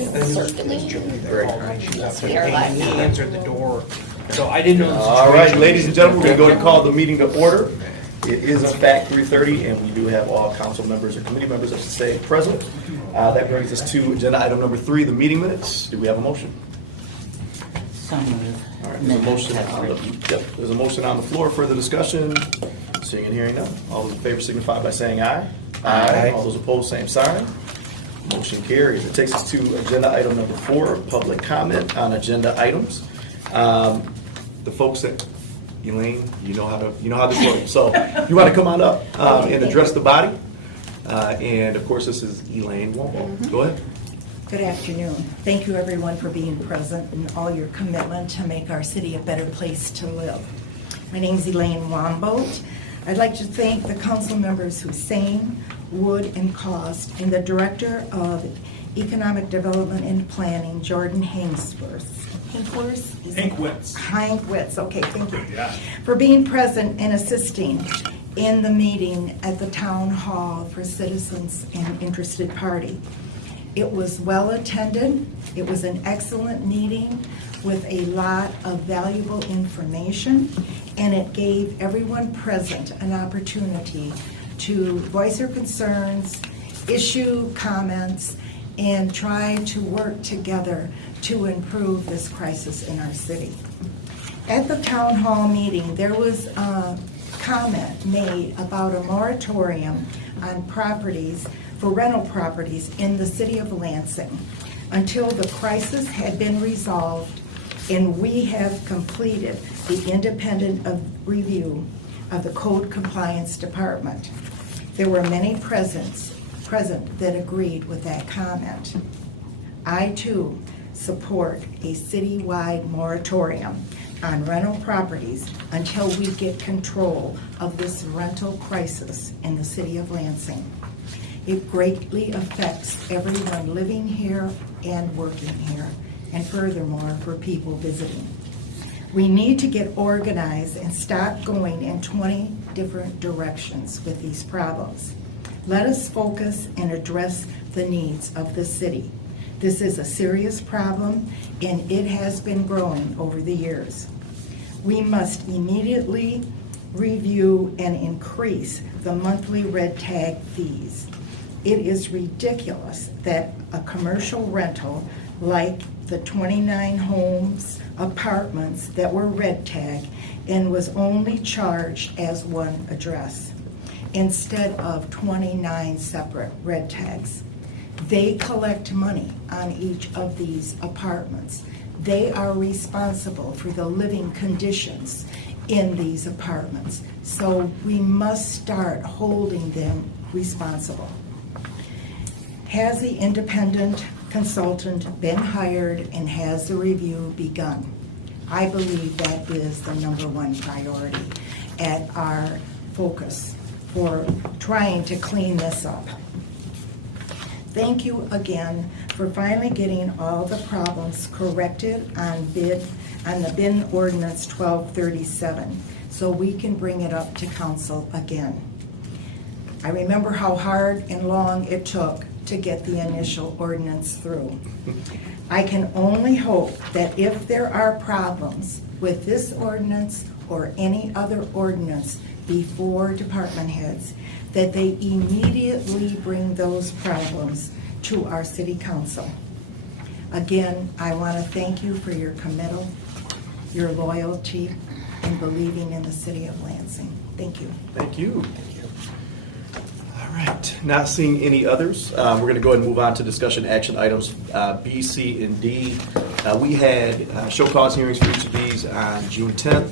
Yes, We are live He now. answered the door, so I didn't know the situation. All right, ladies and gentlemen, we're going to go and call the meeting to order. It is in fact 3:30, and we do have all council members or committee members, I should say, present. That brings us to agenda item number 3, the meeting minutes. Do we have a motion? So moved. All right, there's a motion on the, there's a motion on the floor. Further discussion? Seeing and hearing none. All those in favor signify by saying aye. Aye. All those opposed, same sign. Motion carries. It takes us to agenda item number 4, public comment on agenda items. The folks that, Elaine, you know how this works. So you want to come on up and address the body? And of course, this is Elaine Womble. Go ahead. Good afternoon. Thank you, everyone, for being present and all your commitment to make our city a better place to live. My name is Elaine Wambolt. I'd like to thank the council members Hussein, Wood, and Cost, and the Director of Economic Development and Planning, Jordan Hanksworth. Hankwitz, okay, thank you. Yeah. For being present and assisting in the meeting at the Town Hall for citizens and interested party. It was well attended. It was an excellent meeting with a lot of valuable information, and it gave everyone present an opportunity to voice their concerns, issue comments, and try to work together to improve this crisis in our city. At the town hall meeting, there was a comment made about a moratorium on properties, for rental properties in the city of Lansing until the crisis had been resolved and we have completed the independent review of the Code Compliance Department. There were many present that agreed with that comment. I too support a citywide moratorium on rental properties until we get control of this rental crisis in the city of Lansing. It greatly affects everyone living here and working here, and furthermore, for people visiting. We need to get organized and stop going in 20 different directions with these problems. Let us focus and address the needs of the city. This is a serious problem, and it has been growing over the years. We must immediately review and increase the monthly red tag fees. It is ridiculous that a commercial rental like the 29 homes, apartments that were red tag and was only charged as one address instead of 29 separate red tags. They collect money on each of these apartments. They are responsible for the living conditions in these apartments. So we must start holding them responsible. Has the independent consultant been hired and has the review begun? I believe that is the #1 priority at our focus for trying to clean this up. Thank you again for finally getting all the problems corrected on the bin ordinance 1237 so we can bring it up to council again. I remember how hard and long it took to get the initial ordinance through. I can only hope that if there are problems with this ordinance or any other ordinance before department heads, that they immediately bring those problems to our city council. Again, I want to thank you for your committal, your loyalty, and believing in the city of Lansing. Thank you. Thank you. All right, not seeing any others. We're going to go ahead and move on to discussion action items B, C, and D. We had show cause hearings for each of these on June 10th.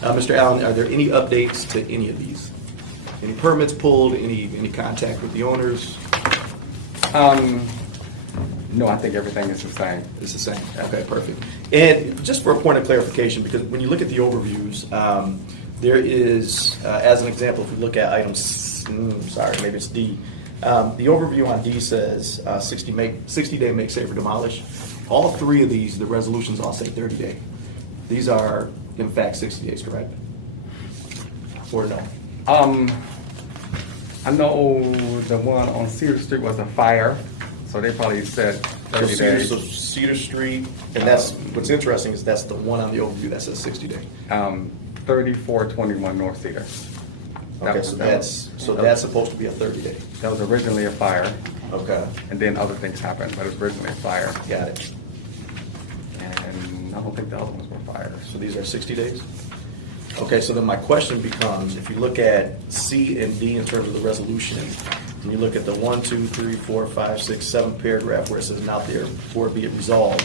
Mr. Allen, are there any updates to any of these? Any permits pulled, any contact with the owners? No, I think everything is the same. It's the same. Okay, perfect. And just for a point of clarification, because when you look at the overviews, there is, as an example, if we look at items, maybe it's D. The overview on D says 60-day make safe or demolish. All 3 of these, the resolutions all say 30-day. These are, in fact, 60 days, correct? Or no? I know the one on Cedar Street was a fire, so they probably said So 30 Cedar, days. so Cedar Street, and that's, what's interesting is that's the one on the overview that says 60 day. 3421 North Cedar. Okay, so that's supposed to be a 30 day. That was originally a fire, Okay, and then other things happened, but it was originally a fire. got it. And I don't think the other ones were fires. So these are 60 days? Okay, so then my question becomes, if you look at C and D in terms of the resolution, and you look at the 1, 2, 3, 4, 5, 6, 7 paragraph where it says not therefore be it resolved,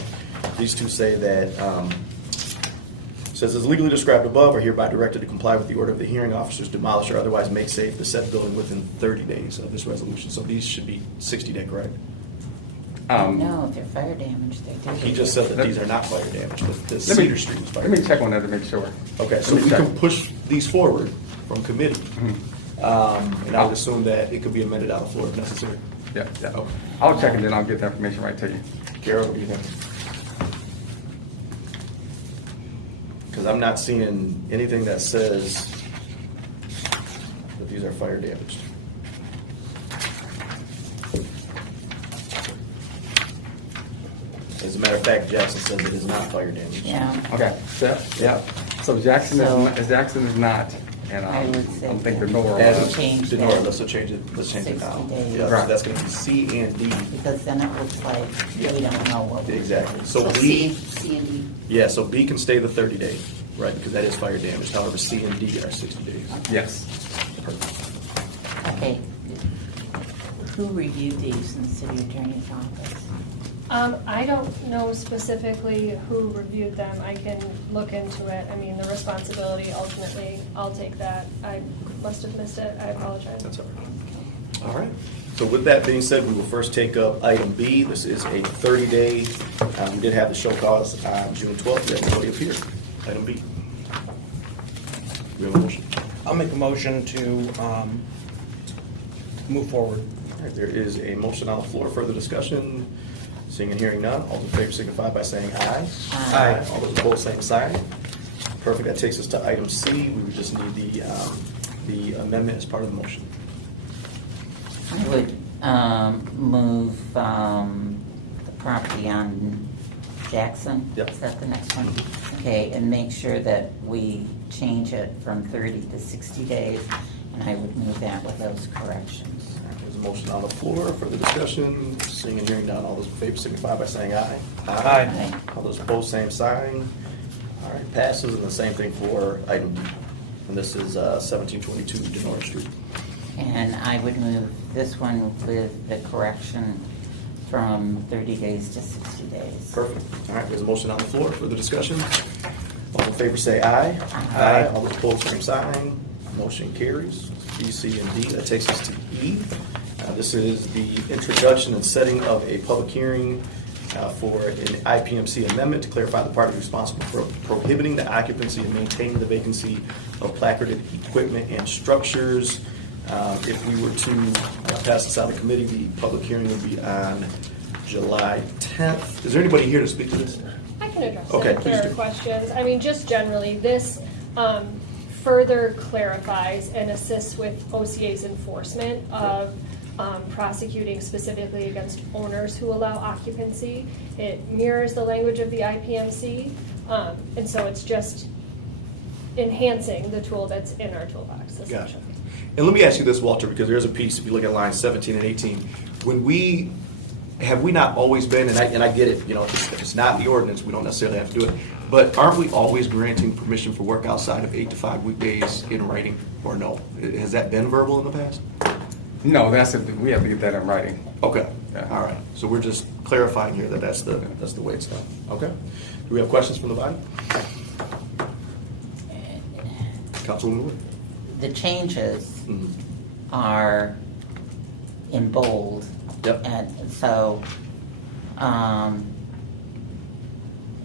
these two say that, says as legally described above are hereby directed to comply with the order of the hearing officers, demolish or otherwise make safe the said building within 30 days of this resolution. So these should be 60 day, correct? No, if they're fire damage, they do. He just said that these are not fire damage, the Let me- Cedar Street was fire Let me damage. check on that to make sure. Okay, so Let me we check. can push these forward from committee. And I would assume that it could be amended out of floor if necessary. Yeah, yeah. Okay. I'll check and then I'll get the information right to you. Carol, what do you think? Because I'm not seeing anything that says that these are fire damaged. As a matter of fact, Jackson says it is not fire damaged. Yeah, Okay, so, yeah. So Jackson So- is not, and I would say I don't think the that- Nora As was. of Change the that. north, let's change it now. 60 days. Yeah, so Right. that's gonna be C and D. because then it looks like we don't know what. we're Exactly. doing. So C, B, C and D. yeah, so B can stay the 30 day, right, because that is fire damage. However, C and D are 60 days. Yes. Okay. Who reviewed these in the city attorney's office? I don't know specifically who reviewed them. I can look into it. I mean, the responsibility, ultimately, I'll take that. I must have missed it. I apologize. That's all right. All right. So with that being said, we will first take up item B. This is a 30-day. We did have the show cause on June 12th. We had nobody appear. Item B. We have a motion. I'll make a motion to move forward. All right, there is a motion on the floor. Further discussion? Seeing and hearing none. All in favor signify by saying aye. Aye. All those opposed, same sign. Perfect. That takes us to item C. We would just need the amendment as part of the motion. I would move the property on Jackson. Yep. Is that the next one? Okay, and make sure that we change it from 30 to 60 days, and I would move that with those corrections. All right, there's a motion on the floor for the discussion. Seeing and hearing none, all those in favor signify by saying aye. Aye. All those opposed, same sign. All right, passes, and the same thing for item D. And this is 1722 Denora Street. And I would move this one with the correction from 30 days to 60 days. Perfect. All right, there's a motion on the floor for the discussion. All in favor say aye. Aye. All those opposed, same sign. Motion carries. B, C, and D. That takes us to E. This is the introduction and setting of a public hearing for an IPMC amendment to clarify the party responsible for prohibiting the occupancy and maintaining the vacancy of placarded equipment and structures. If we were to pass this out of committee, the public hearing would be on July 10th. Is there anybody here to speak to this? I can address Okay, it if please there are do. questions. I mean, just generally, this further clarifies and assists with OCA's enforcement of prosecuting specifically against owners who allow occupancy. It mirrors the language of the IPMC, and so it's just enhancing the tool that's in our toolbox, Gotcha. essentially. And let me ask you this, Walter, because there's a piece, if you look at lines 17 and 18, have we not always been, and I get it, you know, if it's not in the ordinance, we don't necessarily have to do it, but aren't we always granting permission for work outside of 8 to 5 weekdays in writing, or no? Has that been verbal in the past? No, we have to get that in writing. Okay, Yeah. all right. So we're just clarifying here that that's the way it's done. Okay. Do we have questions from the body? Councilwoman Wood? The changes Mhm. are in bold. Yep. And so,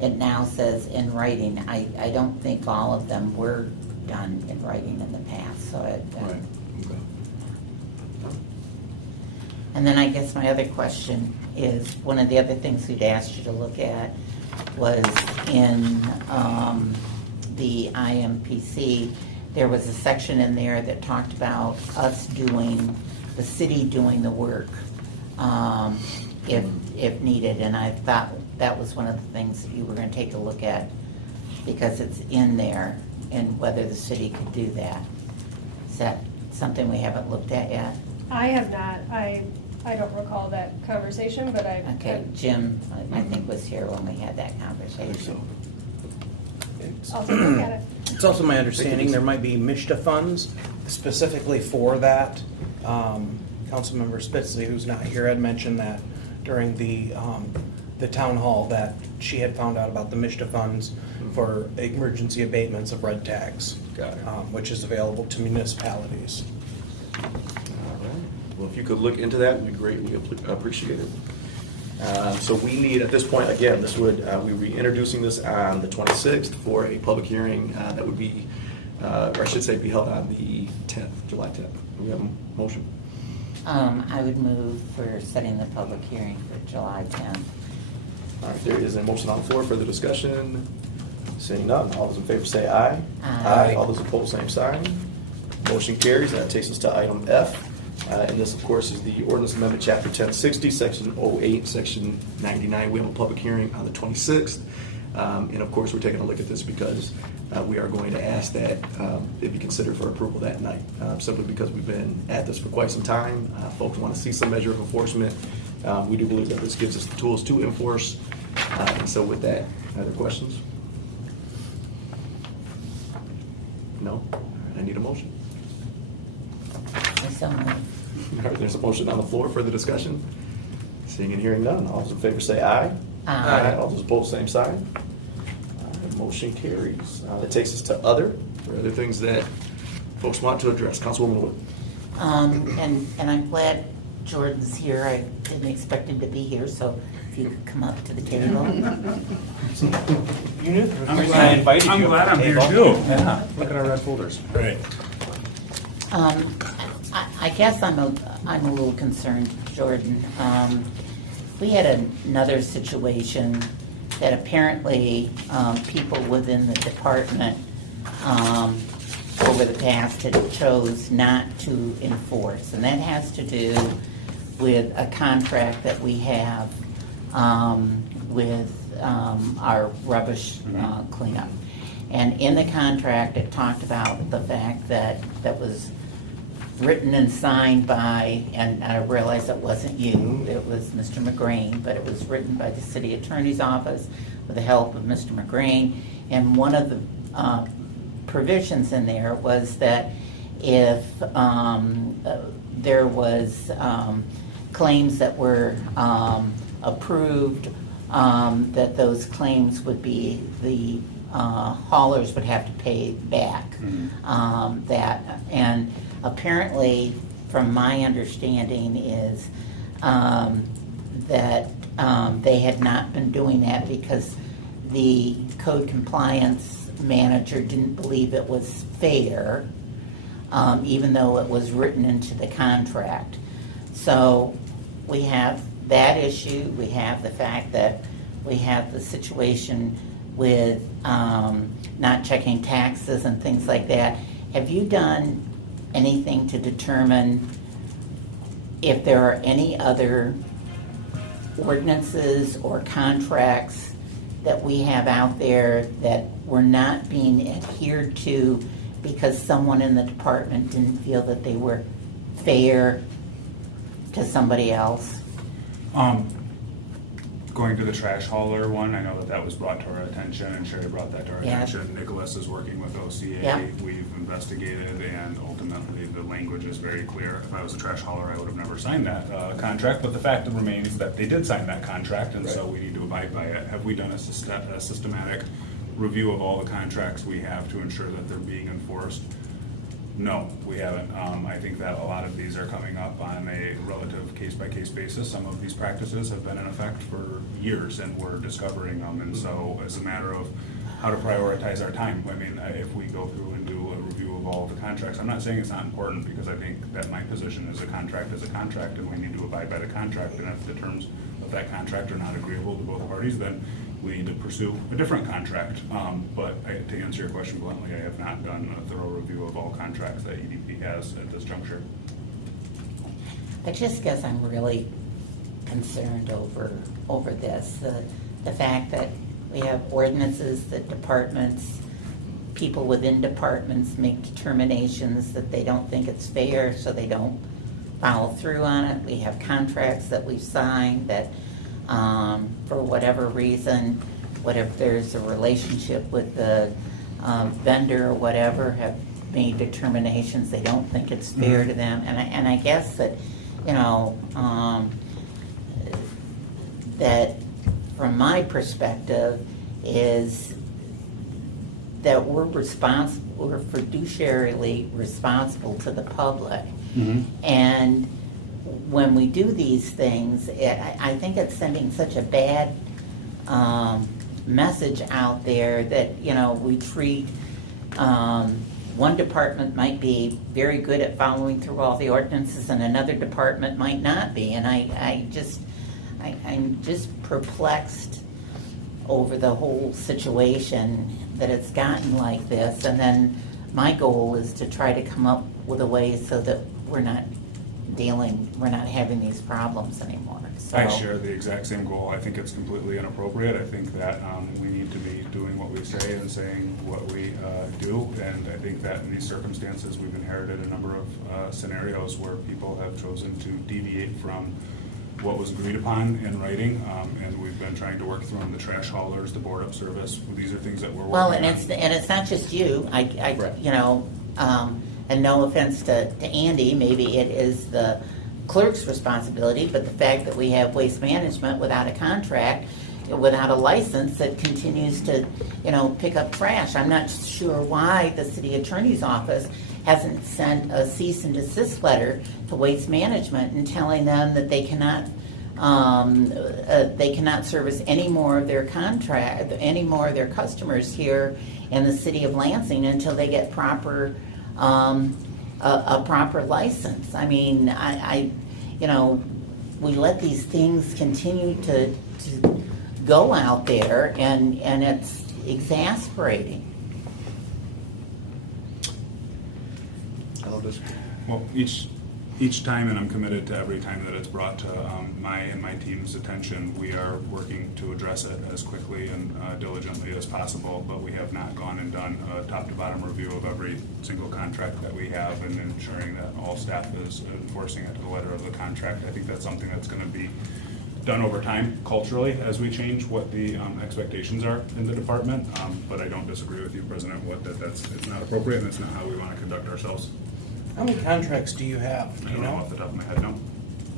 it now says in writing. I don't think all of them were done in writing in the past, so it. Right. Okay. And then I guess my other question is, one of the other things we'd asked you to look at was in the IMPC, there was a section in there that talked about us doing, the city doing the work. if needed. And I thought that was one of the things that you were gonna take a look at, because it's in there, and whether the city could do that. Is that something we haven't looked at yet? I have not, I don't recall that conversation, but I. Okay, Jim, I think was here when we had that I think conversation. so. I'll take a look at it. It's also my understanding there might be MISTA funds specifically for that. Councilmember Spitzley, who's not here, had mentioned that during the town hall, that she had found out about the MISTA funds for emergency abatements of red tags. Got it. Which is available to municipalities. All right. Well, if you could look into that, we'd greatly appreciate it. So we need, at this point, again, this would, we're reintroducing this on the 26th for a public hearing that would be, or I should say, be held on the 10th, July 10th. Do we have a motion? I would move for setting the public hearing for July 10th. All right, there is a motion on the floor for the discussion. Seeing none, all those in favor say aye. Aye. All those opposed, same sign. Motion carries. That takes us to item F. And this, of course, is the ordinance amendment, chapter 1060, section 08, section 99. We have a public hearing on the 26th. And of course, we're taking a look at this because we are going to ask that it be considered for approval that night, simply because we've been at this for quite some time. Folks want to see some measure of enforcement. We do believe that this gives us the tools to enforce. And so with that, other questions? No? All right, I need a motion. So moved. All right, there's a motion on the floor for the discussion. Seeing and hearing none, all those in favor say aye. Aye. All those opposed, same sign. Motion carries. That takes us to other, or other things that folks want to address. Councilwoman Wood. And I'm glad Jordan's here. I didn't expect him to be here, so if you could come up to the table. You knew the I'm reason I invited you. I'm up glad to I'm the here table. too. Yeah, look at our red folders. Right. I guess I'm a little concerned, Jordan. We had another situation that apparently people within the department over the past had chose not to enforce. And that has to do with a contract that we have with our rubbish cleanup. And in the contract, it talked about the fact that was written and signed by, and I realize it wasn't you, it was Mr. McGrain, but it was written by the city attorney's office with the help of Mr. McGrain. And one of the provisions in there was that if there was claims that were approved, that those claims would be, the haulers would have to pay back that. And apparently, from my understanding, is that they had not been doing that because the code compliance manager didn't believe it was fair, even though it was written into the contract. So we have that issue. We have the fact that we have the situation with not checking taxes and things like that. Have you done anything to determine if there are any other ordinances or contracts that we have out there that were not being adhered to because someone in the department didn't feel that they were fair to somebody else? Going to the trash hauler one, I know that was brought to our attention, and Sherry brought that to our Yeah. attention. Nicholas is working with OCA. Yeah. We've investigated, and ultimately, the language is very clear. If I was a trash hauler, I would have never signed that contract, but the fact remains that they did sign that contract, and so we need to abide by it. Have we done a systematic review of all the contracts we have to ensure that they're being enforced? No, we haven't. I think that a lot of these are coming up on a relative case-by-case basis. Some of these practices have been in effect for years, and we're discovering them. And so it's a matter of how to prioritize our time. I mean, if we go through and do a review of all of the contracts, I'm not saying it's not important, because I think that my position is a contract, and we need to abide by the contract. And if the terms of that contract are not agreeable to both parties, then we need to pursue a different contract. But to answer your question bluntly, I have not done a thorough review of all contracts that EDP has at this juncture. I just guess I'm really concerned over this. The fact that we have ordinances that people within departments make determinations that they don't think it's fair, so they don't follow through on it. We have contracts that we've signed that, for whatever reason, whatever there's a relationship with the vendor or whatever, have made determinations they don't think it's fair to them. And I guess that, you know, that from my perspective is that we're fiduciarily responsible to the public. And when we do these things, I think it's sending such a bad message out there that, you know, we treat, one department might be very good at following through all the ordinances and another department might not be. And I'm just perplexed over the whole situation that it's gotten like this. And then my goal is to try to come up with a way so that we're not having these problems anymore. So, I share the exact same goal. I think it's completely inappropriate. I think that we need to be doing what we say and saying what we do. And I think that in these circumstances, we've inherited a number of scenarios where people have chosen to deviate from what was agreed upon in writing. And we've been trying to work through them, the trash haulers, the board up service. These are things that we're working well, on. and it's not just you. Right. You know, and no offense to Andy, maybe it is the clerk's responsibility, but the fact that we have Waste Management without a contract, without a license, that continues to, you know, pick up trash. I'm not sure why the city attorney's office hasn't sent a cease and desist letter to Waste Management and telling them that they cannot service any more of their customers here in the city of Lansing until they get a proper license. I mean, you know, we let these things continue to go out there, and it's exasperating. I'll just- Well, each time, and I'm committed to every time that it's brought to my and my team's attention, we are working to address it as quickly and diligently as possible, but we have not gone and done a top-to-bottom review of every single contract that we have and ensuring that all staff is enforcing it to the letter of the contract. I think that's something that's going to be done over time culturally as we change what the expectations are in the department, but I don't disagree with you, President Wood, that it's not appropriate and it's not how we want to conduct ourselves. How many contracts do you have? I Do you don't know know? off the top of my head, no.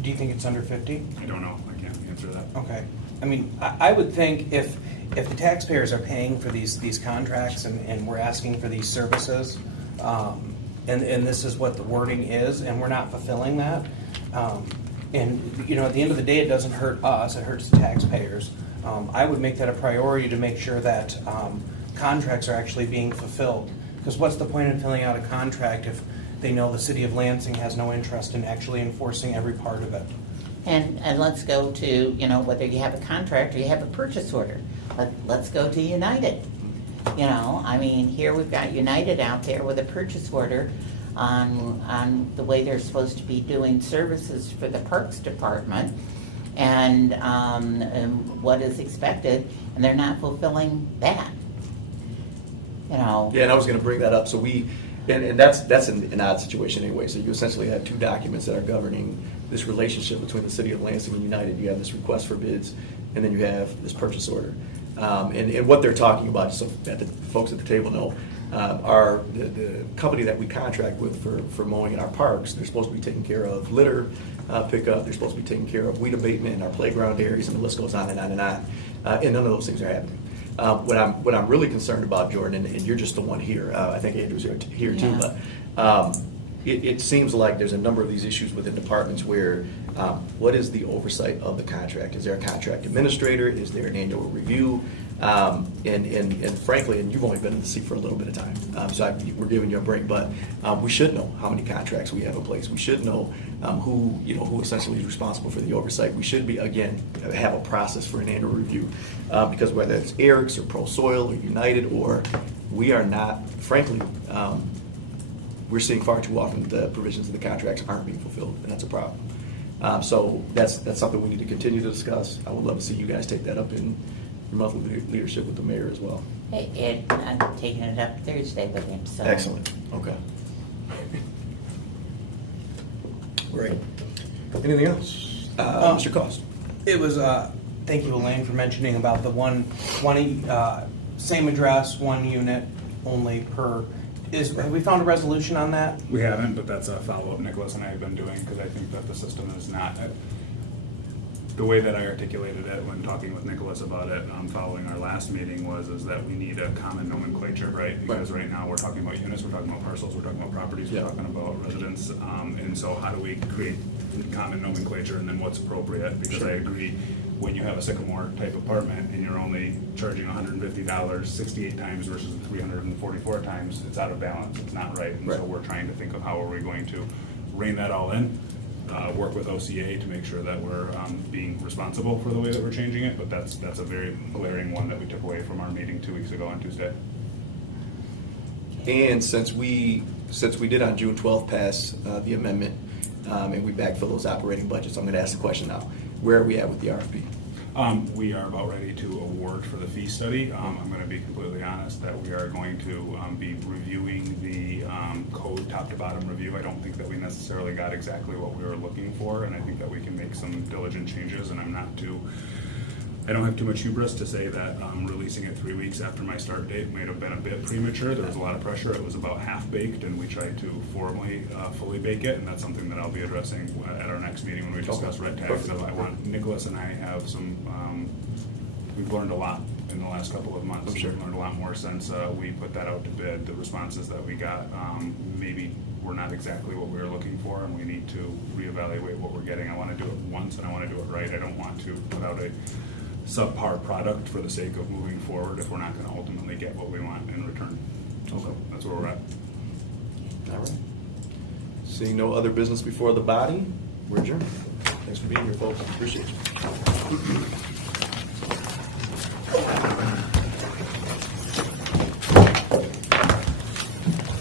Do you think it's under 50? I don't know. I can't answer that. Okay. I mean, I would think if the taxpayers are paying for these contracts and we're asking for these services, and this is what the wording is, and we're not fulfilling that, and, you know, at the end of the day, it doesn't hurt us, it hurts the taxpayers. I would make that a priority to make sure that contracts are actually being fulfilled. Because what's the point in filling out a contract if they know the city of Lansing has no interest in actually enforcing every part of it? And let's go to, you know, whether you have a contract or you have a purchase order. Let's go to United. You know, I mean, here we've got United out there with a purchase order on the way they're supposed to be doing services for the Parks Department and what is expected, and they're not fulfilling that. You know. Yeah, and I was going to bring that up. So and that's an odd situation anyway. So you essentially have two documents that are governing this relationship between the city of Lansing and United. You have this request for bids, and then you have this purchase order. And what they're talking about, so that the folks at the table know, are the company that we contract with for mowing in our parks. They're supposed to be taking care of litter pickup. They're supposed to be taking care of weed abatement in our playground areas, and the list goes on and on and on. And none of those things are happening. What I'm really concerned about, Jordan, and you're just the one here. I think Andrew's here too, Yeah. but it seems like there's a number of these issues within departments where what is the oversight of the contract? Is there a contract administrator? Is there an annual review? And frankly, and you've only been in the seat for a little bit of time, so we're giving you a break, but we should know how many contracts we have in place. We should know who essentially is responsible for the oversight. We should have a process for an annual review, because whether it's Eric's or Pro Soil or United, or we are not, frankly, we're seeing far too often the provisions of the contracts aren't being fulfilled, and that's a problem. So that's something we need to continue to discuss. I would love to see you guys take that up in your monthly leadership with the mayor as well. I'm taking it up Thursday with him, so. Excellent, okay. Great. Anything else? Mr. Cost? It was, thank you, Elaine, for mentioning about the one, same address, one unit only per, have we found a resolution on that? We haven't, but that's a follow-up Nicholas and I have been doing, because I think that the system is not, the way that I articulated it when talking with Nicholas about it, following our last meeting is that we need a common nomenclature, right? Because right now, we're talking about units, we're talking about parcels, we're talking about properties, we're Yeah. talking about residents, and so how do we create common nomenclature and then what's appropriate? Because I agree, when you have a Sycamore type apartment and you're only charging $150 68 times versus 344 times, it's out of balance, it's not right. And so Right. we're trying to think of how are we going to rein that all in, work with OCA to make sure that we're being responsible for the way that we're changing it, but that's a very glaring one that we took away from our meeting 2 weeks ago on Tuesday. And since we did on June 12th pass the amendment, and we backfill those operating budgets, I'm going to ask the question now. Where are we at with the RFP? We are about ready to award for the fee study. I'm going to be completely honest that we are going to be reviewing the code top to bottom review. I don't think that we necessarily got exactly what we were looking for, and I think that we can make some diligent changes, and I don't have too much hubris to say that releasing it 3 weeks after my start date might have been a bit premature. There was a lot of pressure. It was about half baked, and we tried to formally fully bake it, and that's something that I'll be addressing at our next meeting when we discuss red tags. So I want Nicholas and I have some. We've learned a lot in the last couple of months. I'm sure. We've learned a lot more since we put that out to bid. The responses that we got maybe were not exactly what we were looking for, and we need to reevaluate what we're getting. I want to do it once, and I want to do it right. I don't want to put out a subpar product for the sake of moving forward if we're not going to ultimately get what we want in return. So that's where we're at. All right. Seeing no other business before the body, we're adjourned. Thanks for being here, folks. Appreciate you.